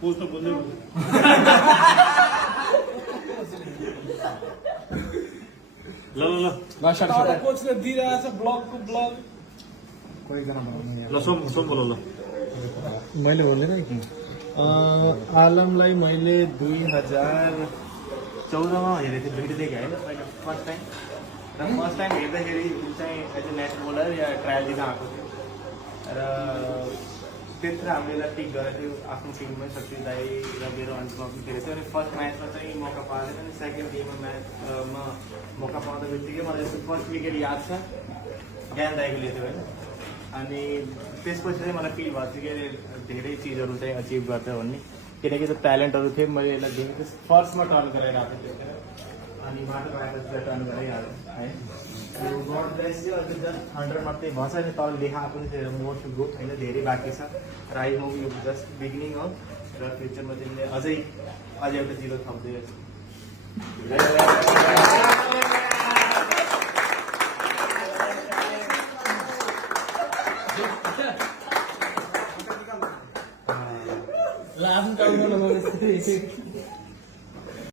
post बोलले ल ल ल कोचले दिइरहेछ ब्लगको ब्लग ल सोम सोम बोल ल मैले बोलेन कि आलमलाई मैले 2014 मा हेरेको थिएँ भिडियो देखेँ होइन पहिला फर्स्ट टाइम र फर्स्ट टाइम हेर्दाखेरि चाहिँ एज ए नेसनल बोलर या ट्रायल दिन आएको थियो र त्यत्र हामीले यसलाई टिक गरेको थियो आफ्नो टिममै शक्ति दाई र मेरो अन्तिम खेलेको थियो अनि फर्स्ट म्याचमा चाहिँ मौका पाएको थियो अनि सेकेन्ड गेममा म्याचमा मौका पाउँदा बित्तिकै मलाई यसको फर्स्ट विकेट याद छ ज्ञान दाईको लिएको थियो होइन अनि त्यसपछि चाहिँ मलाई फिल भएको थियो कि धेरै चिजहरू चाहिँ अचिभ गर्छ भन्ने किनकि त्यो ट्यालेन्टहरू थियो मैले यसलाई देखेको फर्स्टमा टर्न गराइरहेको थियो अनि माटो आएपछि टर्न गराइहाल्यो है गड ब्लेस यु अहिले जस्ट 100 मात्रै भन्छ अनि तल लेखा पनि थियो मोर टु गो होइन धेरै बाँकी छ र आई होप यो जस्ट बिगिनिङ हो र फ्युचरमा तिमीले अझै एउटा जिरो थप्दै आफ्नो काम गर्नु